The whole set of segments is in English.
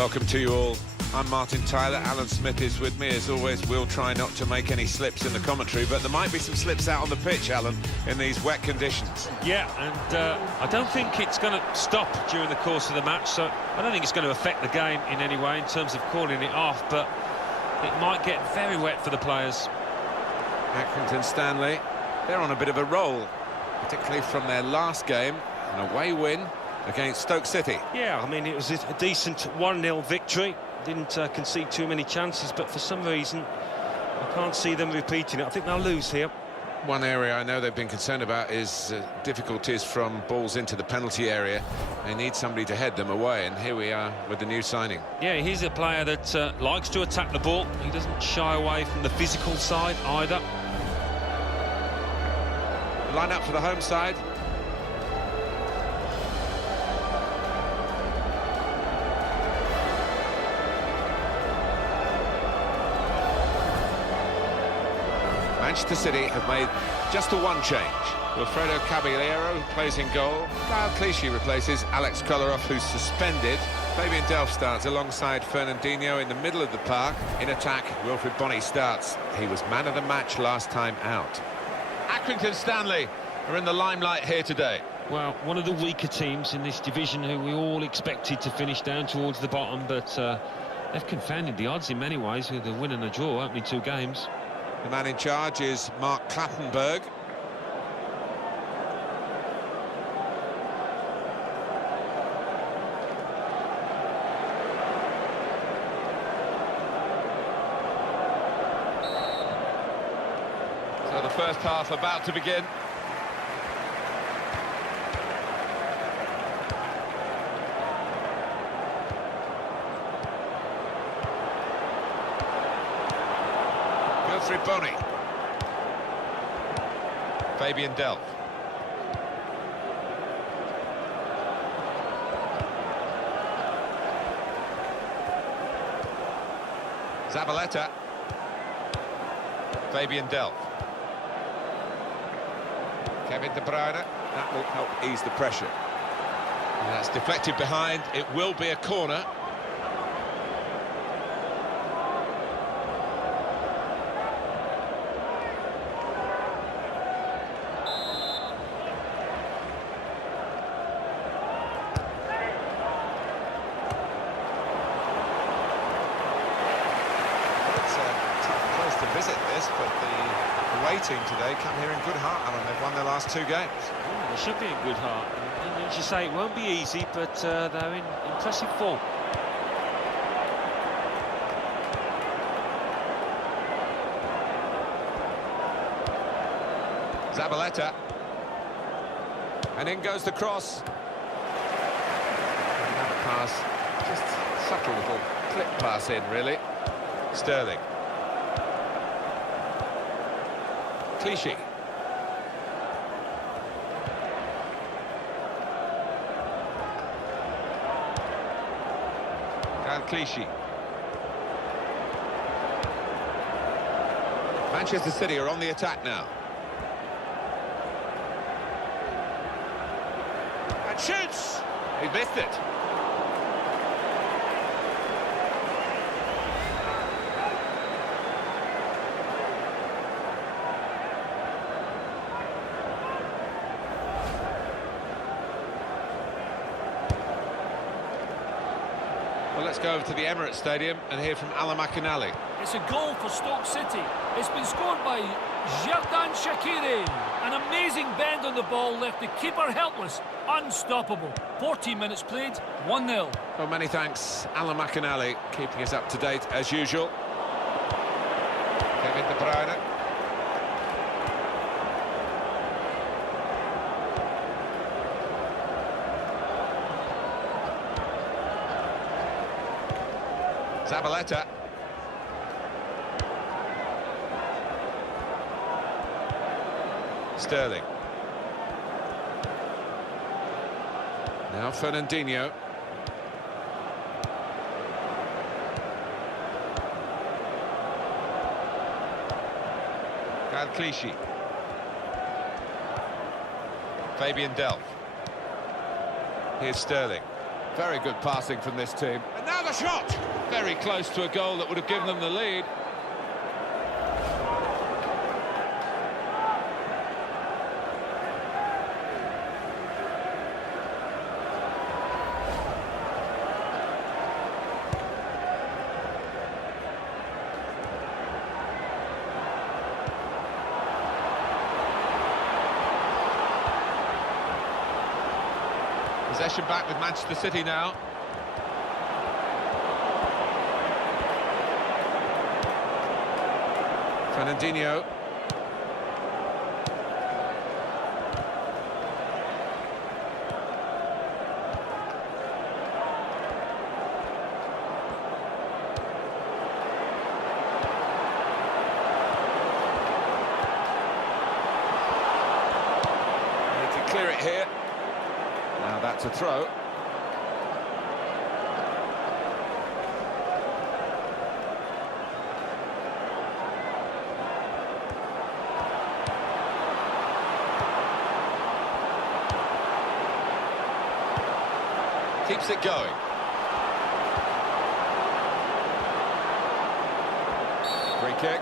Welcome to you all. I'm Martin Tyler. Alan Smith is with me. As always, we'll try not to make any slips in the commentary, but there might be some slips out on the pitch, Alan, in these wet conditions. Yeah, and I don't think it's going to stop during the course of the match, so I don't think it's going to affect the game in any way in terms of calling it off, but it might get very wet for the players. Accrington Stanley, they're on a bit of a roll, particularly from their last game, an away win against Stoke City. Yeah, I mean, it was a decent 1-0 victory. Didn't concede too many chances, but for some reason, I can't see them repeating it. I think they'll lose here. One area I know they've been concerned about is difficulties from balls into the penalty area. They need somebody to head them away, and here we are with the new signing. Yeah, he's a player that likes to attack the ball. He doesn't shy away from the physical side either. Line up for the home side. Manchester City have made just the one change. Wilfredo Caballero, who plays in goal. Kyle Clichy replaces Alex Kolarov, who's suspended. Fabian Delph starts alongside Fernandinho in the middle of the park. In attack, Wilfried Bony starts. He was man of the match last time out. Accrington Stanley are in the limelight here today. Well, one of the weaker teams in this division who we all expected to finish down towards the bottom, but they've confounded the odds in many ways with a win and a draw, opening 2 games. The man in charge is Mark Clattenburg. So the first half about to begin. Wilfried Bony. Fabian Delph. Zabaleta. Fabian Delph. Kevin De Bruyne. That will help ease the pressure. And that's deflected behind. It will be a corner. Visit this, but the away team today come here in good heart, Alan. They've won their last 2 games. They should be in good heart. And as you say, it won't be easy, but they're in impressive form. Zabaleta. And in goes the cross. Another pass. Just subtle little clip pass in, really. Sterling. Clichy. Kyle Clichy. Manchester City are on the attack now. And shoots! He missed it. Well, let's go over to the Emirates Stadium and hear from Alan McInally. It's a goal for Stoke City. It's been scored by Xherdan Shaqiri. An amazing bend on the ball left the keeper helpless, unstoppable. 14 minutes played, 1-0. Well, many thanks, Alan McInally, keeping us up to date as usual. Kevin De Bruyne. Zabaleta. Sterling. Now Fernandinho. Kyle Clichy. Fabian Delph. Here's Sterling. Very good passing from this team. And now the shot! Very close to a goal that would have given them the lead. Possession back with Manchester City now. Fernandinho. Need to clear it here. Now that's a throw. Keeps it going. Free kick.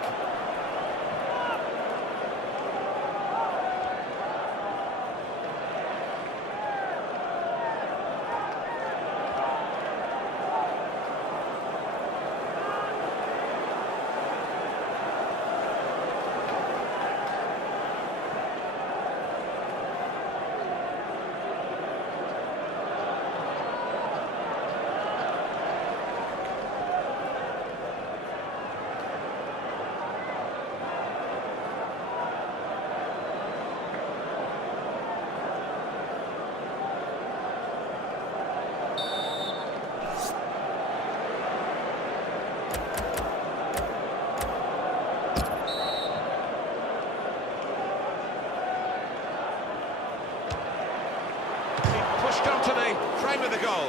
Pushed onto the frame of the goal.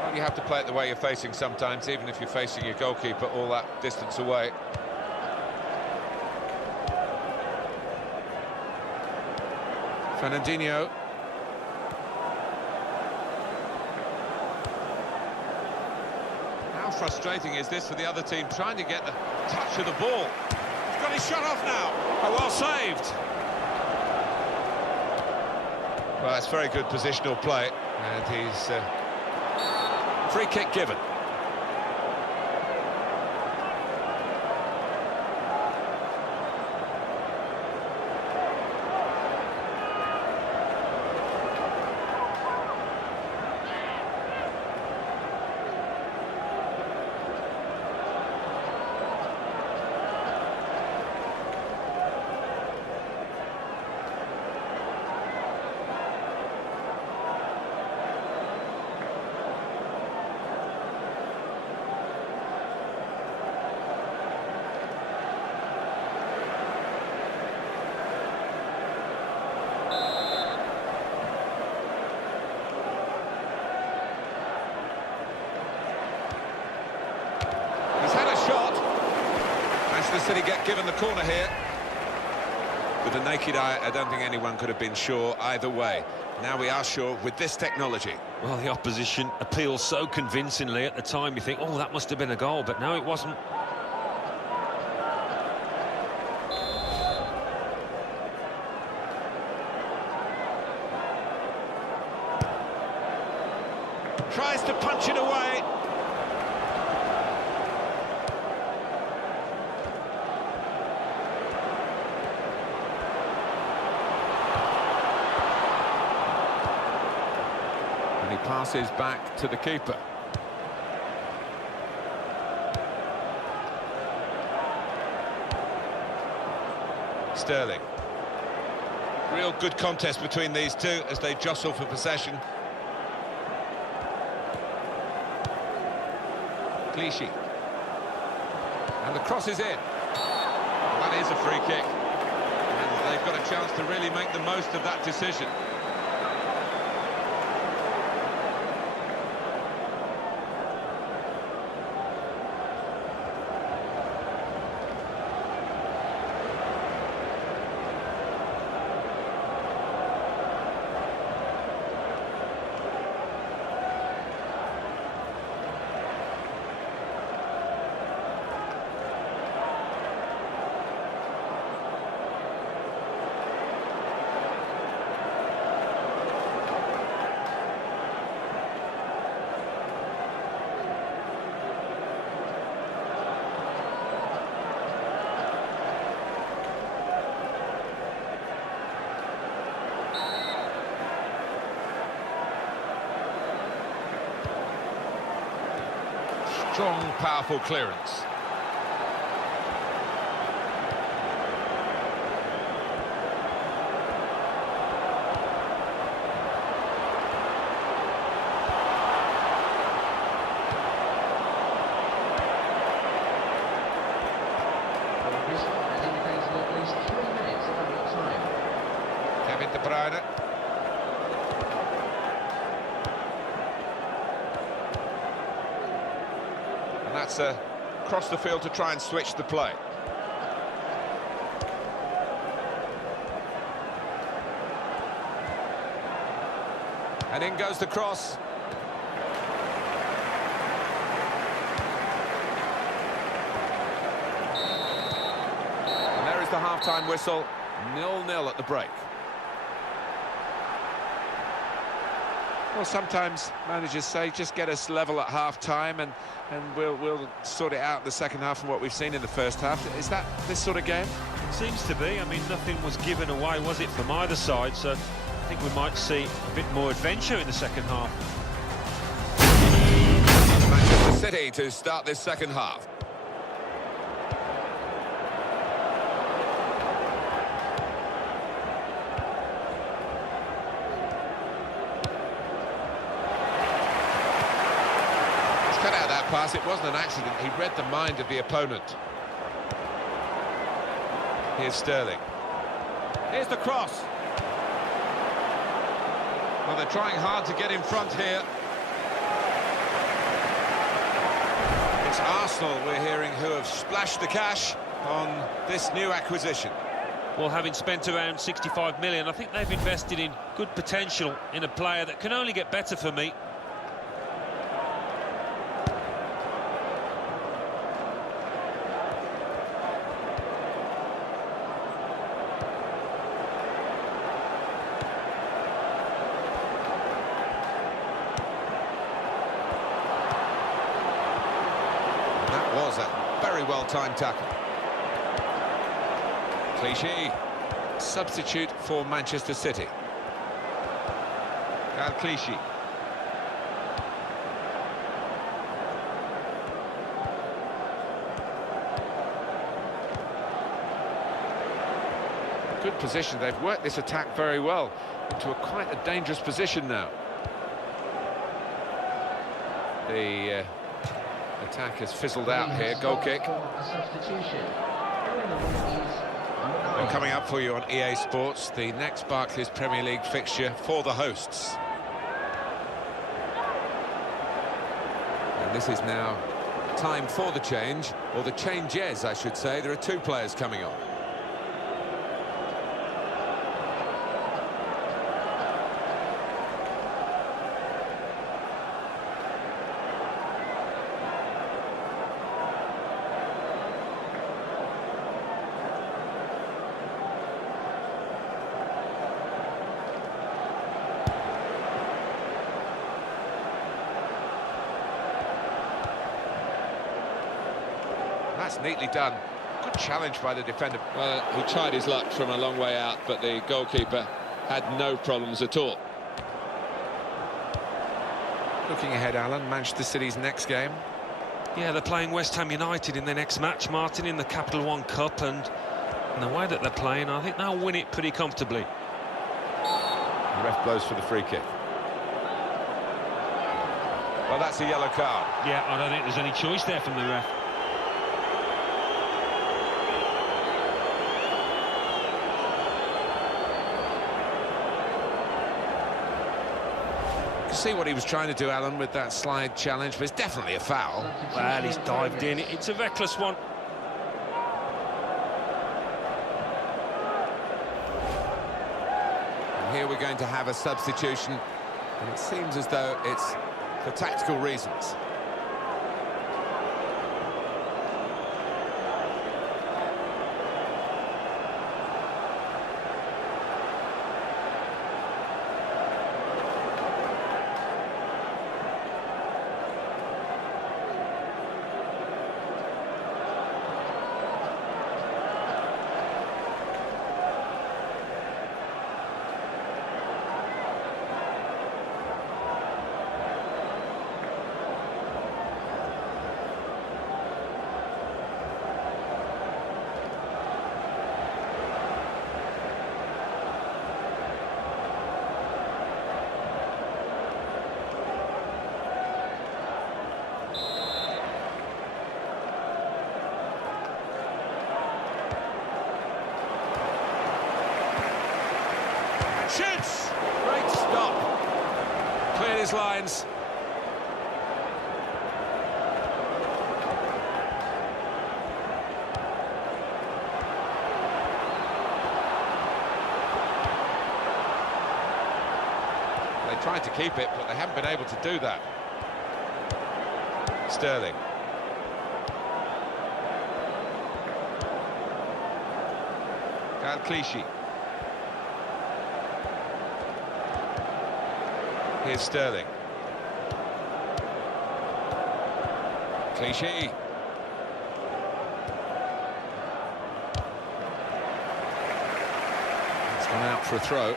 Well, you have to play it the way you're facing sometimes, even if you're facing your goalkeeper all that distance away. Fernandinho. How frustrating is this for the other team, trying to get the touch of the ball? He's got his shot off now. Oh, well saved. Well, that's very good positional play, and he's free kick given. Manchester City get given the corner here. With the naked eye, I don't think anyone could have been sure either way. Now we are sure with this technology. Well, the opposition appeals so convincingly at the time. You think, oh, that must have been a goal, but no, it wasn't. Tries to punch it away. And he passes back to the keeper. Sterling. Real good contest between these two as they jostle for possession. Clichy. And the cross is in. That is a free kick. And they've got a chance to really make the most of that decision. Strong, powerful clearance. De Bruyne. And that's across the field to try and switch the play. And in goes the cross. And there is the half-time whistle. 0-0 at the break. Well, sometimes managers say, just get us level at half-time and we'll sort it out in the second half from what we've seen in the first half. Is that this sort of game? It seems to be. I mean, nothing was given away, was it, from either side? So I think we might see a bit more adventure in the second half. Manchester City to start this second half. Cut out that pass. It wasn't an accident. He read the mind of the opponent. Here's Sterling. Here's the cross. Well, they're trying hard to get in front here. It's Arsenal, we're hearing, who have splashed the cash on this new acquisition. Well, having spent around 65 million, I think they've invested in good potential in a player that can only get better for me. Was a very well-timed tackle. Clichy, substitute for Manchester City. Clichy. Good position. They've worked this attack very well into quite a dangerous position now. The attack has fizzled out here. Goal kick. Well, coming up for you on EA Sports, the next Barclays Premier League fixture for the hosts. And this is now time for the change, or the changes, I should say. There are two players coming on. That's neatly done. Good challenge by the defender. Well, he tried his luck from a long way out, but the goalkeeper had no problems at all. Looking ahead, Alan, Manchester City's next game. Yeah, they're playing West Ham United in their next match, Martin, in the Capital One Cup, and the way that they're playing, I think they'll win it pretty comfortably. The ref blows for the free kick. Well, that's a yellow card. Yeah, I don't think there's any choice there from the ref. See what he was trying to do, Alan, with that slide challenge, but it's definitely a foul. Well, he's dived in. It's a reckless one. And here we're going to have a substitution, and it seems as though it's for tactical reasons. Shoots! Great stop. Cleared his lines. They tried to keep it, but they haven't been able to do that. Sterling. Clichy. Here's Sterling. Clichy. It's gone out for a throw.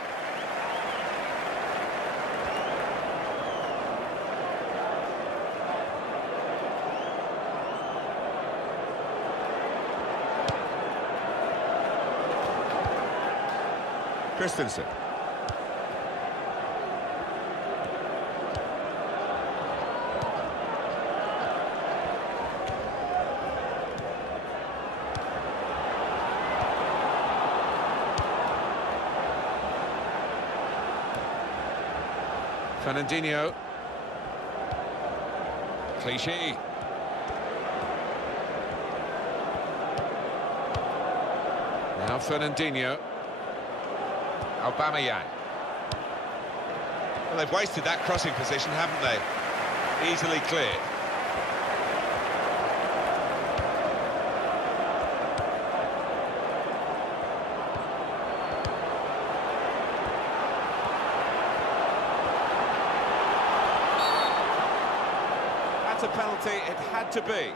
Christensen. Fernandinho. Clichy. Now Fernandinho. Aubameyang. Well, they've wasted that crossing position, haven't they? Easily cleared. That's a penalty, it had to be.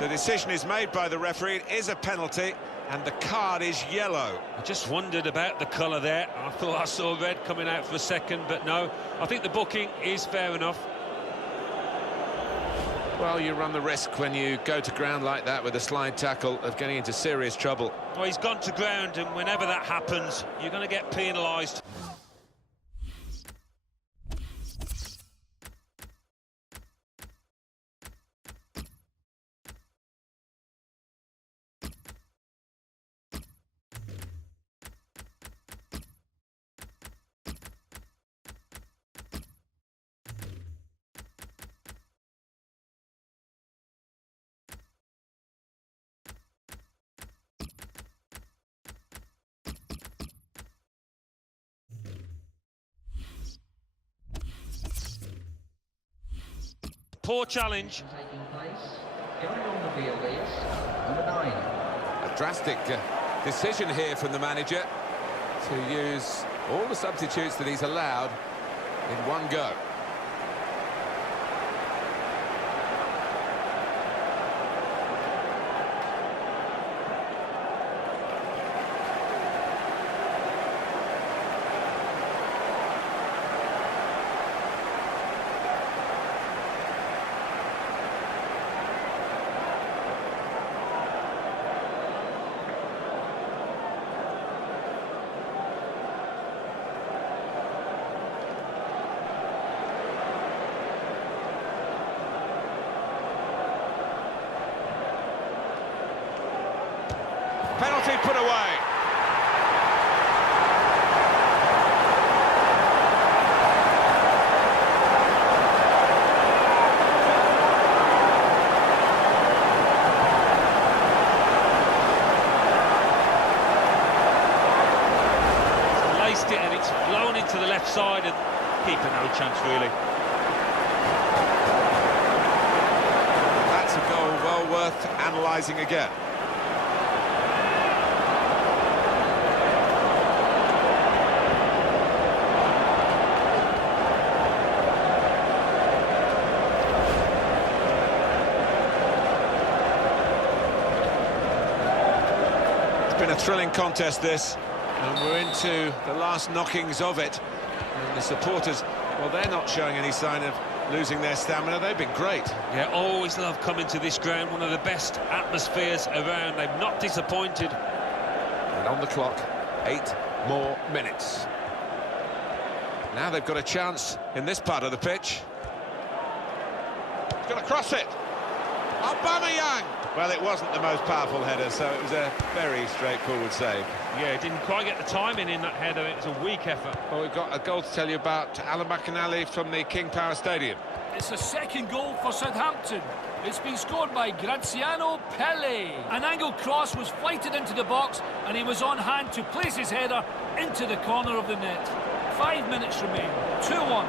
The decision is made by the referee, it is a penalty, and the card is yellow. I just wondered about the colour there. I thought I saw red coming out for a second, but no. I think the booking is fair enough. Well, you run the risk when you go to ground like that with a slide tackle of getting into serious trouble. Well, he's gone to ground, and whenever that happens, you're going to get penalised. Poor challenge. A drastic decision here from the manager to use all the substitutes that he's allowed in one go. Penalty put away. Laced it and it's blown into the left side and keeper no chance really. That's a goal well worth analysing again. It's been a thrilling contest, this, and we're into the last knockings of it. And the supporters, well, they're not showing any sign of losing their stamina. They've been great. Yeah, always love coming to this ground. One of the best atmospheres around. They've not disappointed. And on the clock, 8 more minutes. Now they've got a chance in this part of the pitch. He's got to cross it. Aubameyang! Well, it wasn't the most powerful header, so it was a very straightforward save. Yeah, didn't quite get the timing in that header. It was a weak effort. Well, we've got a goal to tell you about Alan McInally from the King Power Stadium. It's a second goal for Southampton. It's been scored by Graziano Pelle. An angled cross was flighted into the box and he was on hand to place his header into the corner of the net. 5 minutes remain. 2-1.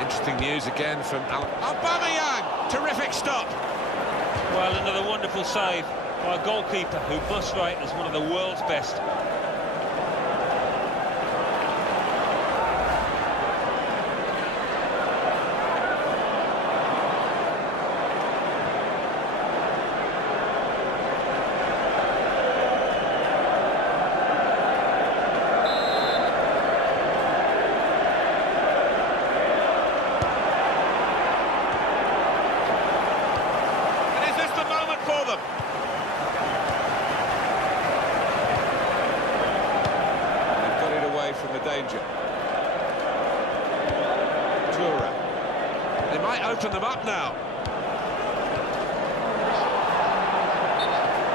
Interesting news again from Aubameyang! Terrific stop! Well, another wonderful save by a goalkeeper who must rate as one of the world's best. Danger. Toura. They might open them up now.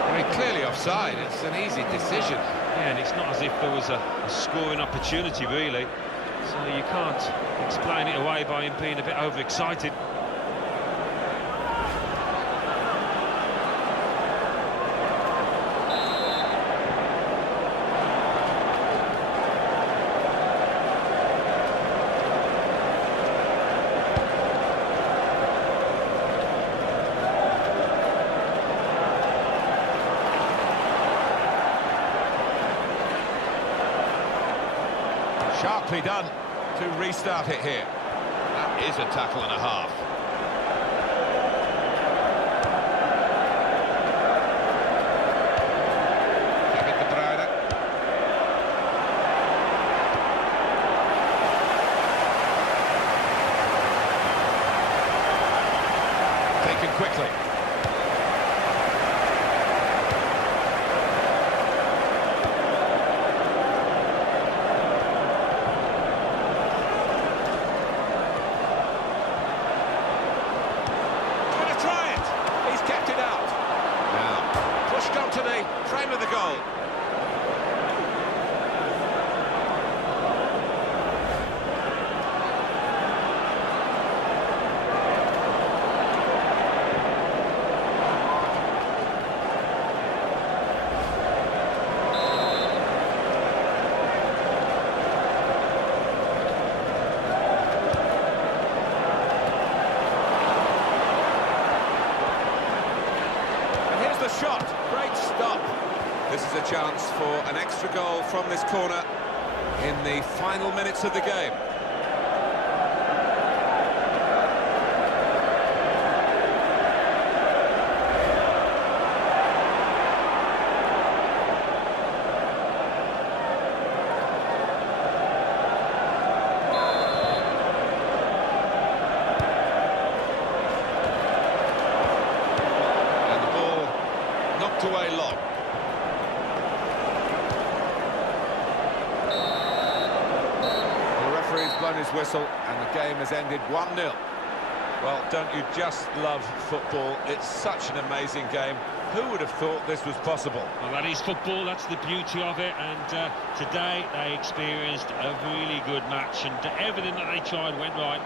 Very clearly offside. It's an easy decision. Yeah, and it's not as if there was a scoring opportunity, really. So you can't explain it away by him being a bit overexcited. Sharply done to restart it here. That is a tackle and a half. Kevin De Bruyne. Taken quickly. To the frame of the goal. And here's the shot. Great stop. This is a chance for an extra goal from this corner in the final minutes of the game. And the ball knocked away long. He's blown his whistle and the game has ended 1-0. Well, don't you just love football? It's such an amazing game. Who would have thought this was possible? Well, that is football, that's the beauty of it, and today they experienced a really good match and everything that they tried went right.